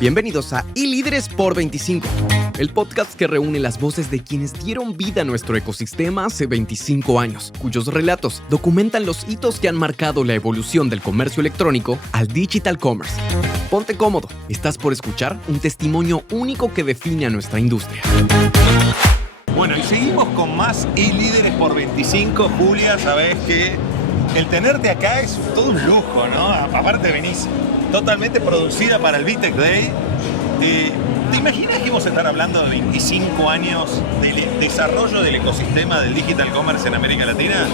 Bienvenidos a iLíderes por 25, el podcast que reúne las voces de quienes dieron vida a nuestro ecosistema hace 25 años, cuyos relatos documentan los hitos que han marcado la evolución del comercio electrónico al digital commerce. Ponte cómodo, estás por escuchar un testimonio único que define a nuestra industria. Bueno, y seguimos con más iLíderes por 25. Julia, sabés que el tenerte acá es todo un lujo, ¿no? Aparte venís totalmente producida para el VTech Day. ¿Te imaginas que vamos a estar hablando de 25 años del desarrollo del ecosistema del digital commerce en América Latina?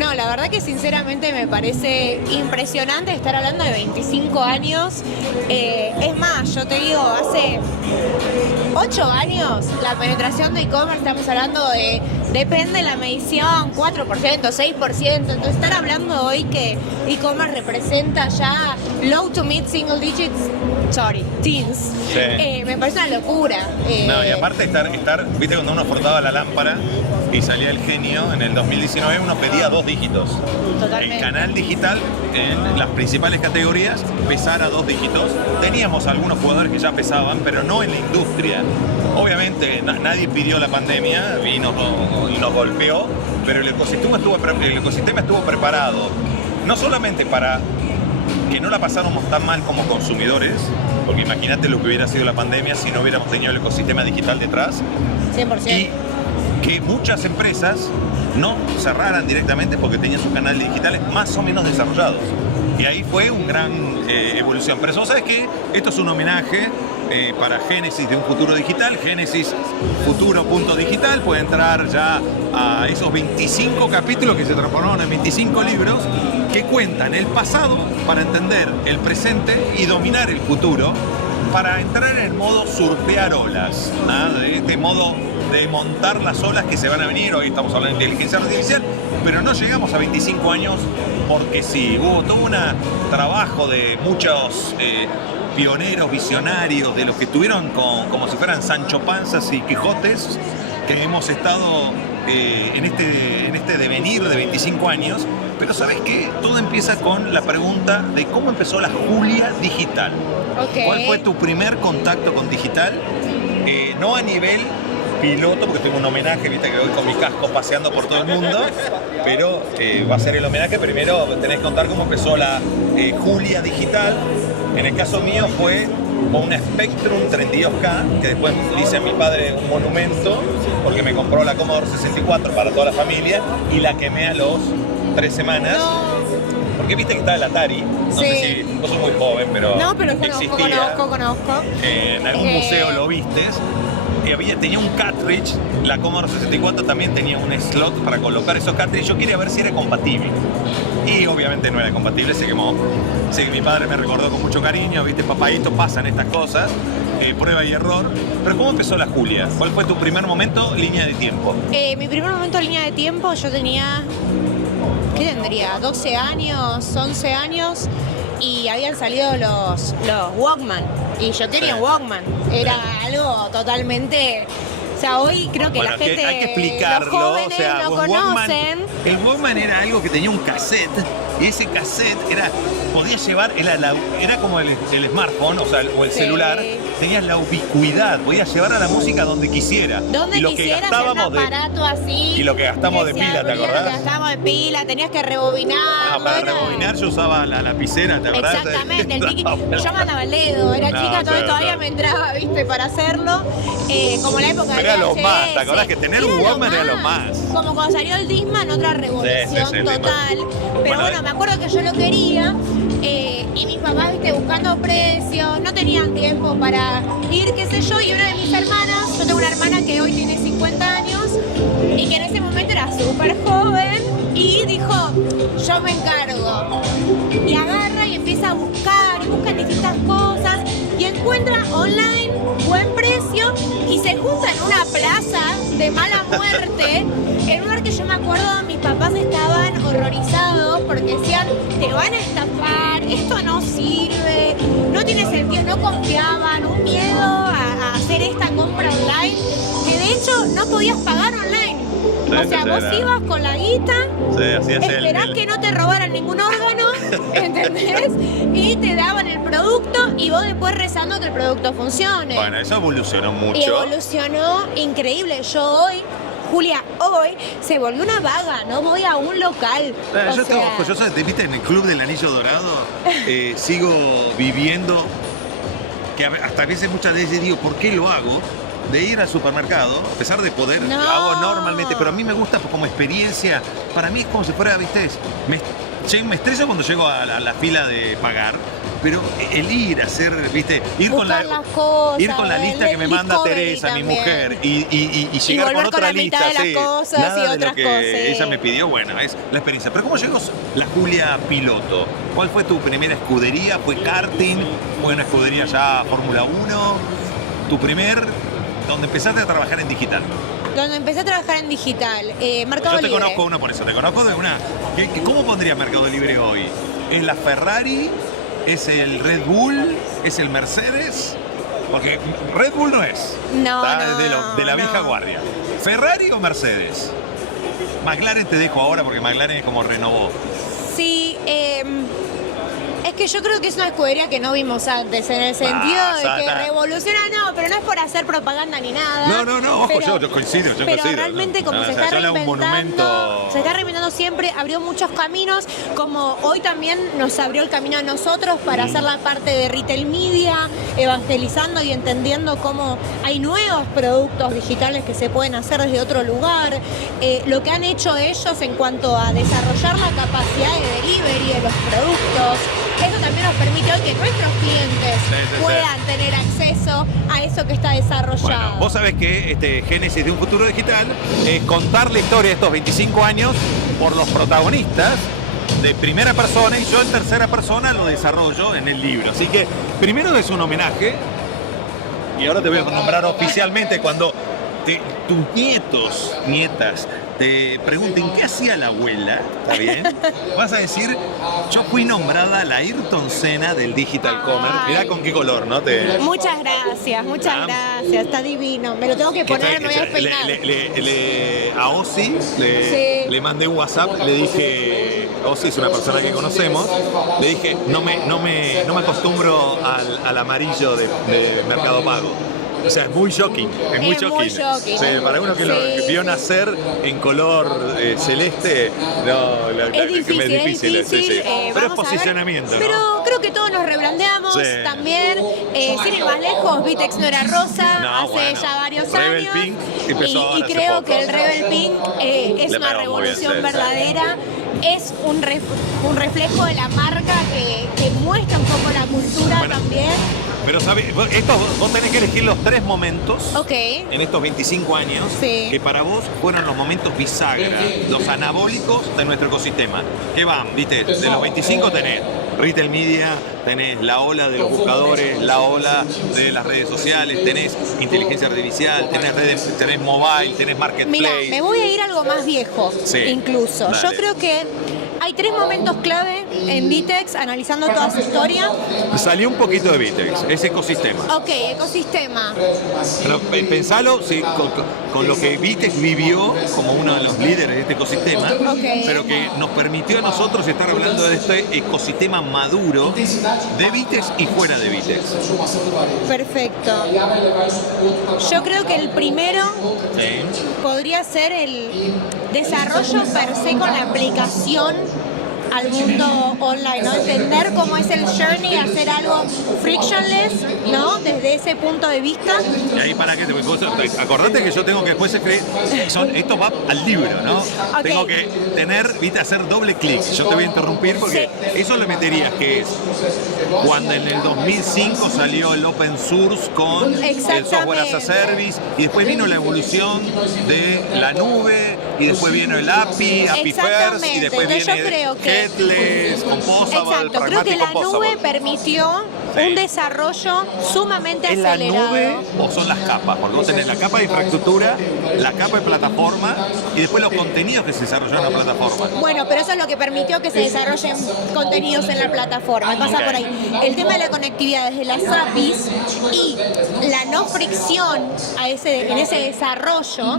No, la verdad que sinceramente me parece impresionante estar hablando de 25 años. Es más, yo te digo, hace 8 años la penetración de e-commerce, estamos hablando de, depende de la medición, 4%, 6%. Entonces estar hablando hoy que e-commerce representa ya low to mid single digits, teens, Sí. me parece una locura. No, y aparte estar, viste cuando uno frotaba la lámpara y salía el genio, en el 2019 uno pedía 2 dígitos. Totalmente. El canal digital en las principales categorías pesara 2 dígitos. Teníamos algunos jugadores que ya pesaban, pero no en la industria. Obviamente nadie pidió la pandemia y nos golpeó, pero el ecosistema estuvo preparado no solamente para que no la pasáramos tan mal como consumidores, porque imagínate lo que hubiera sido la pandemia si no hubiéramos tenido el ecosistema digital detrás. 100%. Y que muchas empresas no cerraran directamente porque tenían sus canales digitales más o menos desarrollados. Y ahí fue una gran evolución. Pero eso, ¿sabes qué? Esto es un homenaje para Génesis de un futuro digital. Génesis futuro.digital. Puede entrar ya a esos 25 capítulos que se transformaron en 25 libros que cuentan el pasado para entender el presente y dominar el futuro, para entrar en el modo surfear olas, ¿no? De este modo de montar las olas que se van a venir. Hoy estamos hablando de inteligencia artificial, pero no llegamos a 25 años porque sí, hubo todo un trabajo de muchos pioneros, visionarios, de los que estuvieron como si fueran Sancho Panzas y Quijotes, que hemos estado en este devenir de 25 años. Pero ¿sabes qué? Todo empieza con la pregunta de cómo empezó la Julia digital. Okay. ¿Cuál fue tu primer contacto con digital? No a nivel piloto, porque tengo un homenaje, viste que voy con mi casco paseando por todo el mundo, pero va a ser el homenaje. Primero tenés que contar cómo empezó la Julia digital. En el caso mío fue con una Spectrum 32K, que después le hice a mi padre un monumento, porque me compró la Commodore 64 para toda la familia y la quemé a los 3 semanas. No. Porque viste que estaba el Atari, no Sí. sé si vos sos muy joven, pero No, pero existía. conozco. En algún museo lo vistes. Tenía un cartridge, la Commodore 64 también tenía un slot para colocar esos cartridges. Yo quería ver si era compatible. Y obviamente no era compatible, se quemó. Sé que mi padre me recordó con mucho cariño, viste, papadito, pasan estas cosas, prueba y error. Pero ¿cómo empezó la Julia? ¿Cuál fue tu primer momento, línea de tiempo? Mi primer momento en línea de tiempo, yo tenía, ¿qué tendría? 12 años, 11 años, y habían salido los Walkman, y yo tenía Sí. un Walkman. Era algo totalmente... O sea, hoy creo que Bueno, la gente, hay que explicarlo, los jóvenes o sea, lo un Walkman, conocen. el Walkman era algo que tenía un cassette, y ese cassette podía llevar, era como el smartphone, o sea, o el Sí. celular, tenías la ubicuidad, podías llevar a la música donde quisiera. Donde y lo que quisieras, en un gastábamos aparato así. y lo que gastamos que de se pila, ¿te abría, acordás? Lo que gastábamos de pila, tenías que rebobinar. Para rebobinar yo usaba la lapicera, ¿te acordás? Exactamente, el piqui. No, pero- Yo mandaba el dedo, era No, chica, claro, todavía claro. me entraba, viste, para hacerlo. Como la época Pero era de lo VHS. más, ¿te acordás que tener un Walkman era lo más? Como cuando salió el Discman, otra revolución Sí, total. Pero Bueno, bueno, me acuerdo que yo lo quería. Y mis papás, viste, buscando precios, no tenían tiempo para ir, qué sé yo, y una de mis hermanas, yo tengo una hermana que hoy tiene 50 años y que en ese momento era súper joven y dijo, yo me encargo. Y agarra y empieza a buscar, y busca distintas cosas y encuentra online buen precio y se junta en una plaza de mala muerte, en un lugar que yo me acuerdo, mis papás estaban horrorizados porque decían, te van a estafar, esto no sirve, no tiene sentido, no confiaban, un miedo a hacer esta compra online, que de hecho no podías pagar online. O sea, vos ibas con la guita, esperás que no te robaran ningún órgano, ¿entendés? Y te daban el producto y vos después rezando que el producto funcione. Bueno, eso evolucionó mucho. Y evolucionó increíble. Julia, hoy se volvió una vaga, no voy a un local. Yo viste, en el Club del Anillo Dorado sigo viviendo, que hasta muchas veces digo, ¿por qué lo hago? De ir al supermercado, a pesar de poder, lo hago normalmente, pero a mí me gusta como experiencia. Para mí es como si fuera, viste, me estreso cuando llego a la fila de pagar. Pero el ir a hacer, viste, ir con la lista que me manda Teresa, también, mi mujer, y llegar con otra lista, nada de lo que ella me pidió, bueno, es la experiencia. Pero ¿cómo llegó la Julia piloto? ¿Cuál fue tu primera escudería? ¿Fue karting? ¿Fue una escudería ya Fórmula 1? ¿Dónde empezaste a trabajar en digital? Donde empecé a trabajar en digital, Mercado Libre. Yo te conozco una por eso, te conozco de una. ¿Cómo pondría Mercado Libre hoy? ¿Es la Ferrari? ¿Es el Red Bull? ¿Es el Mercedes? Porque Red Bull no es. No, de la vieja guardia. ¿Ferrari o Mercedes? McLaren te dejo ahora porque McLaren es como renovó. Sí, es que yo creo que es una escudería que no vimos antes, en el sentido de que revoluciona, pero no es por hacer propaganda ni nada. No, ojo, yo coincido. Pero realmente como se está reinventando siempre, abrió muchos caminos, como hoy también nos abrió el camino a nosotros para hacer la parte de retail media, evangelizando y entendiendo cómo hay nuevos productos digitales que se pueden hacer desde otro lugar. Lo que han hecho ellos en cuanto a desarrollar la capacidad de delivery de los productos, eso también nos permite hoy que nuestros clientes puedan tener acceso a eso que está desarrollado. Bueno, vos sabés que Génesis de un futuro digital es contar la historia de estos 25 años por los protagonistas de primera persona, y yo en tercera persona lo desarrollo en el libro. Así que primero es un homenaje, y ahora te voy a nombrar oficialmente cuando tus nietas te pregunten qué hacía la abuela, ¿está bien? Vas a decir, yo fui nombrada la Ayrton Senna del Digital Commerce. Mirá con qué color, ¿no? Muchas gracias, está divino. Me lo tengo que poner, me voy a peinar. A Ozzy le mandé un WhatsApp, le dije, Ozzy es una persona que conocemos, le dije, no me acostumbro al amarillo de Mercado Pago. O sea, es muy shocking, es muy shocking. Sí, para uno que lo vio nacer en color celeste, es difícil. Sí. Pero es posicionamiento, ¿no? Pero creo que todos nos rebrandeamos también. Sin ir más lejos, Vitex no era rosa hace ya varios Rebel años. Pink empezó y creo que el Rebel Pink es una revolución verdadera. Es un reflejo de la marca que muestra un poco la cultura también. Pero ¿sabes? Vos tenés que elegir los 3 momentos en estos 25 años que para vos fueron los momentos bisagra, los anabólicos de nuestro ecosistema. ¿Qué van? ¿Viste? De los 25 tenés retail media, tenés la ola de los buscadores, la ola de las redes sociales, tenés inteligencia artificial, tenés mobile, tenés marketplace. Mira, me voy a ir a algo más viejo, incluso. Dale. Yo creo que hay 3 momentos clave en Vitex, analizando toda su historia. Salió un poquito de Vitex, es ecosistema. Ok, ecosistema. Pero pensalo con lo que Vitex vivió como uno de los líderes de este ecosistema, pero que nos permitió a nosotros estar hablando de este ecosistema maduro de Vitex y fuera de Vitex. Perfecto. Yo creo que el primero podría ser el desarrollo per se con la aplicación al mundo online, ¿no? Entender cómo es el journey, hacer algo frictionless, ¿no? Desde ese punto de vista. Y ahí para qué acordate que yo tengo que después esto va al libro, ¿no? Tengo que hacer doble clic. Yo te voy a interrumpir porque eso le meterías que es cuando en el 2005 salió el open source con el software as a service, y después vino la evolución de la nube, y después vino el API first, y después viene Headless, Composable, Exacto, creo que la nube permitió un desarrollo sumamente ¿Es la acelerado. nube o son las capas? Porque vos tenés la capa de infraestructura, la capa de plataforma y después los contenidos que se desarrollan en la plataforma. Bueno, pero eso es lo que permitió que se desarrollen contenidos en la plataforma. Pasa por ahí. El tema de la conectividad desde las APIs y la no fricción en ese desarrollo,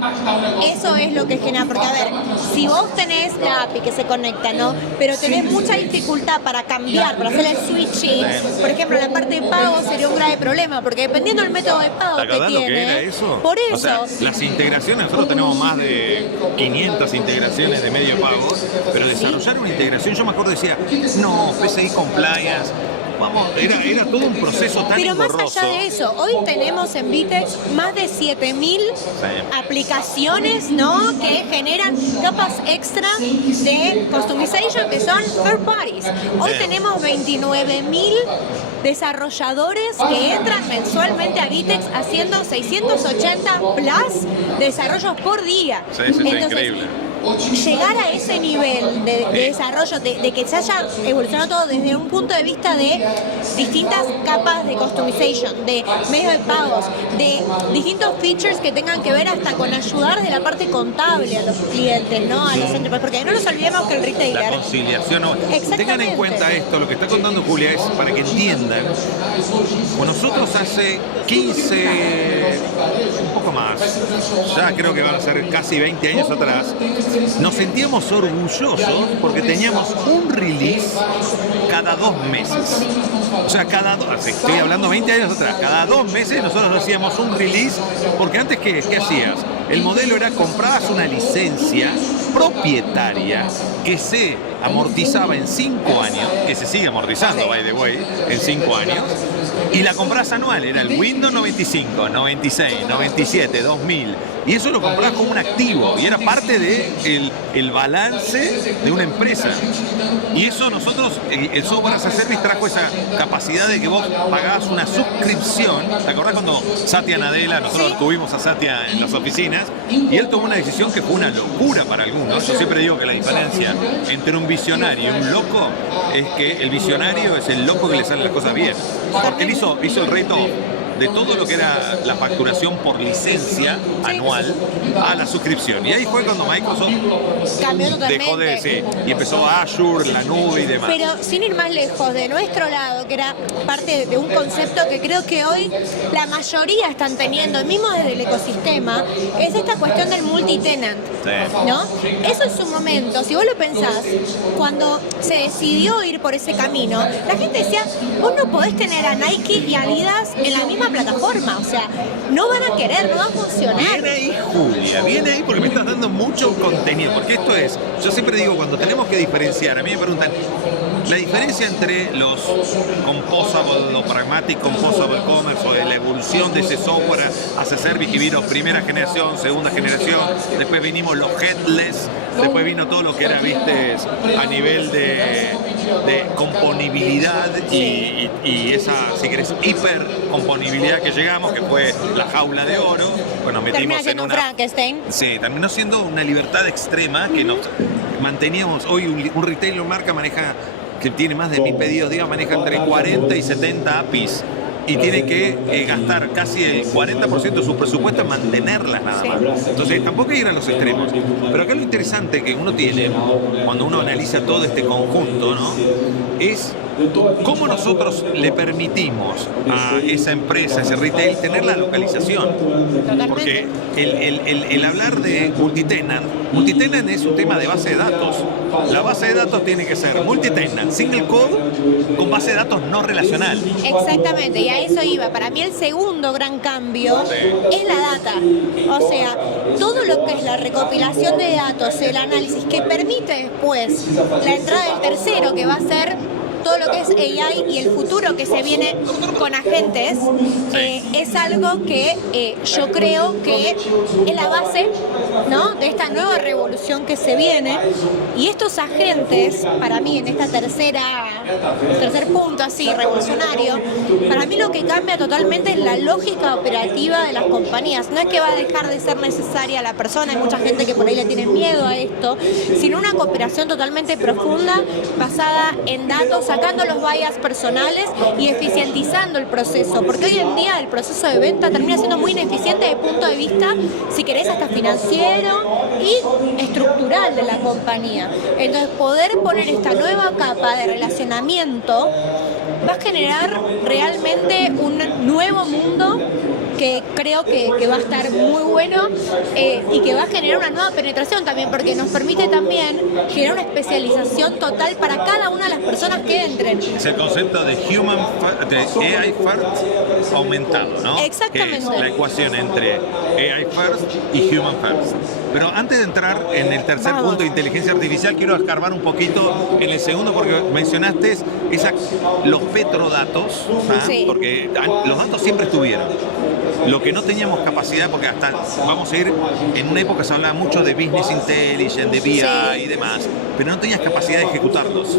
eso es lo que genera. Porque, a ver, si vos tenés la API que se conecta, ¿no? Pero tenés mucha dificultad para cambiar, para hacer el switching, por ejemplo, la parte de pago sería un grave problema, porque dependiendo del método de pago que tiene. Lo que era eso? Por eso. O sea, las integraciones, nosotros tenemos más de 500 integraciones de medio pago, pero desarrollar una integración, yo me acuerdo decía, no, PCI Compliance, vamos, era todo un proceso tan Pero engorroso. más allá de eso, hoy tenemos en Vitex más de 7.000 aplicaciones, ¿no? Que generan capas extra de customization que son third parties. Hoy tenemos 29.000 desarrolladores que entran mensualmente a Vitex haciendo 680 plus desarrollos por día. Sí, increíble. Llegar a ese nivel de desarrollo, de que se haya evolucionado todo desde un punto de vista de distintas capas de customization, de medios de pagos, de distintos features que tengan que ver hasta con ayudar de la parte contable a los clientes, ¿no? A los enterprises, porque no nos olvidemos que el retailer... La conciliación, no. Tengan en cuenta esto, lo que está contando Julia es para que entiendan. Pues nosotros hace 15, un poco más, ya creo que van a ser casi 20 años atrás, nos sentíamos orgullosos porque teníamos un release cada 2 meses. O sea, estoy hablando 20 años atrás, cada 2 meses nosotros hacíamos un release, porque antes, ¿qué hacías? El modelo era comprabas una licencia propietaria que se amortizaba en 5 años, que se sigue amortizando, by the way, en 5 años, y la comprabas anual, era el Windows 95, 96, 97, 2000, y eso lo comprabas como un activo, y era parte del balance de una empresa. Y eso nosotros, el Software as a Service trajo esa capacidad de que vos pagabas una suscripción. ¿Te acordás cuando Satya Nadella, nosotros tuvimos a Satya en las oficinas, y él tomó una decisión que fue una locura para algunos? Yo siempre digo que la diferencia entre un visionario y un loco es que el visionario es el loco que le salen las cosas bien, porque él hizo el reto de todo lo que era la facturación por licencia anual a la suscripción. Y ahí fue cuando Microsoft cambió totalmente. dejó de y empezó Azure, la nube y demás. Pero sin ir más lejos, de nuestro lado, que era parte de un concepto que creo que hoy la mayoría están teniendo, mismo desde el ecosistema, es esta cuestión del multitenant, ¿no? Eso en su momento, si vos lo pensás, cuando se decidió ir por ese camino, la gente decía, vos no podés tener a Nike y Adidas en la misma plataforma, o sea, no van a querer, no va a funcionar. Viene ahí, Julia, viene ahí porque me estás dando mucho contenido, porque esto es, yo siempre digo, cuando tenemos que diferenciar, a mí me preguntan, la diferencia entre los composable, los pragmatic composable commerce, o de la evolución de ese software as a service que vino primera generación, segunda generación, después vinimos los headless, después vino todo lo que era, viste, a nivel de componibilidad y esa, si querés, hipercomponibilidad que llegamos, que fue la jaula de oro. Bueno, metimos en una... Frankenstein. Sí, terminó siendo una libertad extrema que nos manteníamos. Hoy un retailer marca maneja, que tiene más de 1000 pedidos, diga, maneja entre 40 y 70 APIs. Y tiene que gastar casi el 40% de su presupuesto en mantenerlas nada más. Entonces tampoco hay que ir a los extremos. Pero acá lo interesante que uno tiene, cuando uno analiza todo este conjunto, ¿no?, es cómo nosotros le permitimos a esa empresa, ese retail, tener la localización. Porque el hablar de multitenant es un tema de base de datos. La base de datos tiene que ser multitenant, single code, con base de datos no relacional. Exactamente, y a eso iba. Para mí el segundo gran cambio es la data. O sea, todo lo que es la recopilación de datos, el análisis que permite después la entrada del tercero, que va a ser todo lo que es AI y el futuro que se viene con agentes, es algo que yo creo que es la base, ¿no?, de esta nueva revolución que se viene. Y estos agentes, para mí, en esta tercer punto así revolucionario, para mí lo que cambia totalmente es la lógica operativa de las compañías. No es que va a dejar de ser necesaria la persona, hay mucha gente que por ahí le tiene miedo a esto, sino una cooperación totalmente profunda, basada en datos, sacando los bias personales y eficientizando el proceso, porque hoy en día el proceso de venta termina siendo muy ineficiente desde el punto de vista, si querés, hasta financiero y estructural de la compañía. Entonces, poder poner esta nueva capa de relacionamiento va a generar realmente un nuevo mundo que creo que va a estar muy bueno y que va a generar una nueva penetración también, porque nos permite también generar una especialización total para cada una de las personas que entren. Es el concepto de AI First aumentado, ¿no? Exactamente. Que es la ecuación entre AI First y Human First. Pero antes de entrar en el tercer punto de inteligencia artificial, quiero escarbar un poquito en el segundo, porque mencionaste los petrodatos, sí, porque los datos siempre estuvieron. Lo que no teníamos capacidad, porque hasta vamos a ir, en una época se hablaba mucho de business intelligence, de BI y demás, pero no tenías capacidad de ejecutarlos.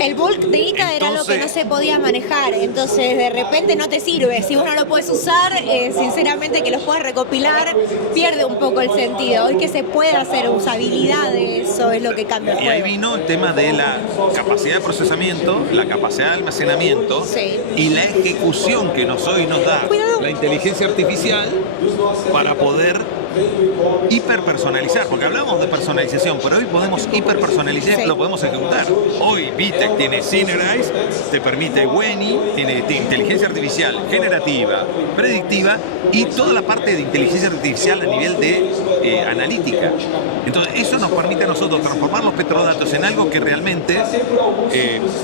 El bulk data era algo que no se podía manejar, entonces de repente no te sirve. Si vos no lo puedes usar, sinceramente que los puedas recopilar, pierde un poco el sentido. Hoy que se puede hacer usabilidad de eso es lo que cambia el juego. Y ahí vino el tema de la capacidad de procesamiento, la capacidad de almacenamiento y la ejecución que hoy nos da la inteligencia artificial para poder hiperpersonalizar, porque hablamos de personalización, pero hoy podemos hiperpersonalizar, lo podemos ejecutar. Hoy VTech tiene Synergize, te permite Weni, tiene inteligencia artificial generativa, predictiva y toda la parte de inteligencia artificial a nivel de analítica. Entonces eso nos permite a nosotros transformar los petrodatos en algo que realmente,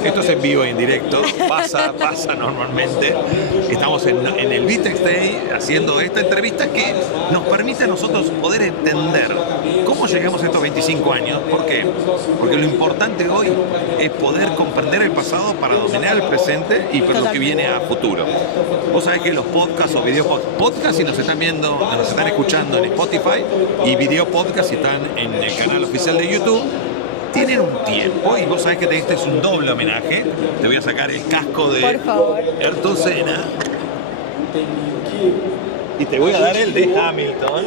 esto es en vivo y en directo, pasa normalmente. Estamos en el VTech Day haciendo esta entrevista que nos permite a nosotros poder entender cómo llegamos a estos 25 años. ¿Por qué? Porque lo importante hoy es poder comprender el pasado para dominar el presente y por lo que viene a futuro. Vos sabés que los podcasts o video podcasts, si nos están viendo, nos están escuchando en Spotify, y video podcasts si están en el canal oficial de YouTube, tienen un tiempo, y vos sabés que este es un doble homenaje. Te voy a sacar el casco de Ayrton Senna y te voy a dar el de Hamilton.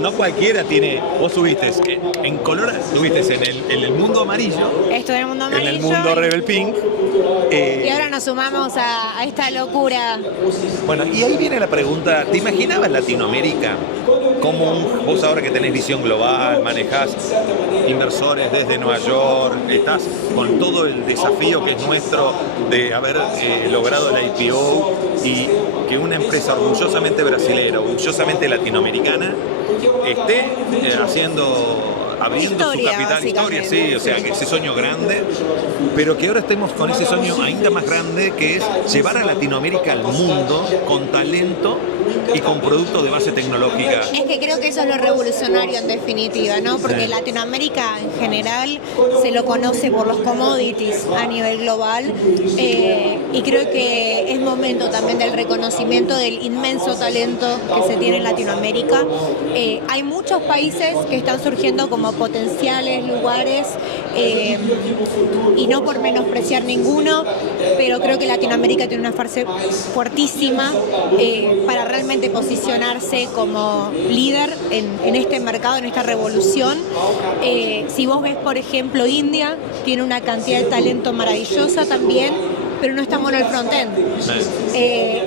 No cualquiera tiene. Vos subiste en color, subiste en el mundo amarillo. Esto en el mundo amarillo. En el mundo Rebel Pink. Y ahora nos sumamos a esta locura. Bueno, y ahí viene la pregunta. ¿Te imaginabas Latinoamérica como vos ahora que tenés visión global, manejás inversores desde Nueva York, estás con todo el desafío que es nuestro de haber logrado la IPO y que una empresa orgullosamente brasilera, orgullosamente latinoamericana, esté abriendo su capital, historia, sí, o sea, que ese sueño grande, pero que ahora estemos con ese sueño ainda más grande, que es llevar a Latinoamérica al mundo con talento y con productos de base tecnológica? Es que creo que eso es lo revolucionario en definitiva, ¿no? Porque Latinoamérica en general se lo conoce por los commodities a nivel global y creo que es momento también del reconocimiento del inmenso talento que se tiene en Latinoamérica. Hay muchos países que están surgiendo como potenciales lugares y no por menospreciar ninguno, pero creo que Latinoamérica tiene una fase fuertísima para realmente posicionarse como líder en este mercado, en esta revolución. Si vos ves, por ejemplo, India tiene una cantidad de talento maravillosa también, pero no estamos en el frontend.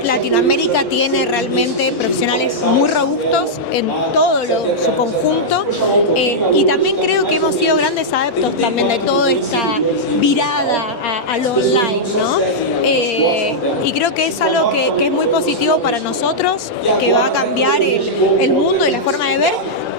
Latinoamérica tiene realmente profesionales muy robustos en todo su conjunto y también creo que hemos sido grandes adeptos también de toda esta virada a lo online, ¿no? Y creo que es algo que es muy positivo para nosotros, que va a cambiar el mundo y la forma de ver.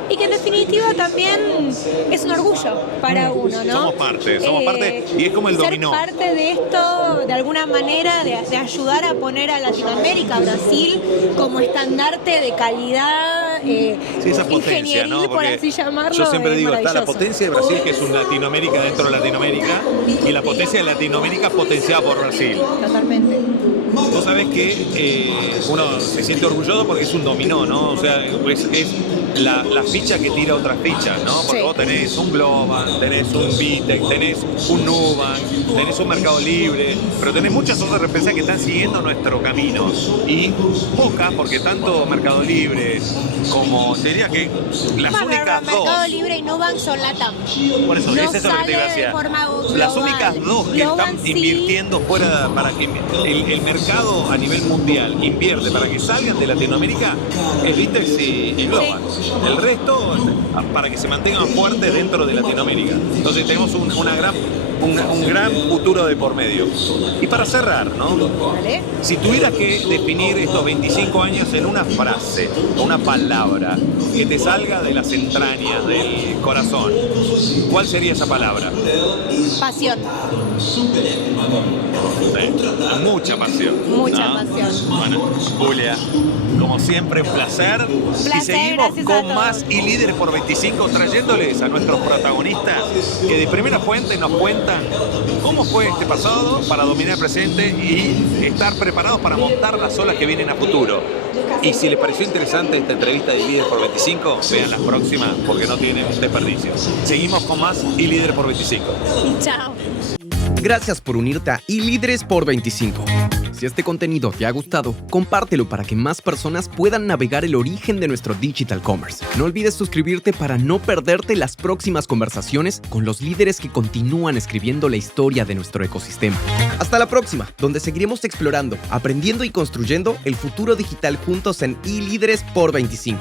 Y que en definitiva también es un orgullo para uno, ¿no? Somos parte y es como el dominó. Ser parte de esto, de alguna manera, de ayudar a poner a Latinoamérica, a Brasil, como estandarte de calidad, sí, esa potencia, ¿no? por así llamarlo. Yo siempre digo, está la potencia de Brasil, que es un Latinoamérica dentro de Latinoamérica, y la potencia de Latinoamérica potenciada por Brasil. Totalmente. Vos sabés que uno se siente orgulloso porque es un dominó, ¿no? O sea, es la ficha que tira otras fichas, ¿no? Porque Sí. vos tenés un Globant, tenés un Vitec, tenés un Nubank, tenés un Mercado Libre, pero tenés muchas otras empresas que están siguiendo nuestro camino. Y pocas, porque tanto Mercado Libre como, te diría que las Bueno, únicas dos... Mercado Libre y Nubank son LATAM. Por eso, No es eso lo que te iba a sale de decir. forma Las global. únicas dos que Globant están sí. invirtiendo fuera para que el mercado a nivel mundial invierte para que salgan de Latinoamérica es Vitex y Globant. El resto para que se mantengan fuertes dentro de Latinoamérica. Entonces tenemos un gran futuro de por medio. Y para cerrar, ¿no? Vale. Si tuvieras que definir estos 25 años en una frase, una palabra que te salga de las entrañas, del corazón, ¿cuál sería esa palabra? Pasión. Sí, mucha pasión. Mucha ¿no? pasión. Bueno, Julia, como siempre, un placer. Y seguimos gracias a con todos. más y Líderes por 25, trayéndoles a nuestros protagonistas que de primera fuente nos cuentan cómo fue este pasado para dominar el presente y estar preparados para montar las olas que vienen a futuro. Y si les pareció interesante esta entrevista de Líderes por 25, vean las próximas porque no tienen desperdicio. Seguimos con más y Líderes por 25. Chao. Gracias por unirte a iLíderes por 25. Si este contenido te ha gustado, compártelo para que más personas puedan navegar el origen de nuestro digital commerce. No olvides suscribirte para no perderte las próximas conversaciones con los líderes que continúan escribiendo la historia de nuestro ecosistema. Hasta la próxima, donde seguiremos explorando, aprendiendo y construyendo el futuro digital juntos en iLíderes por 25.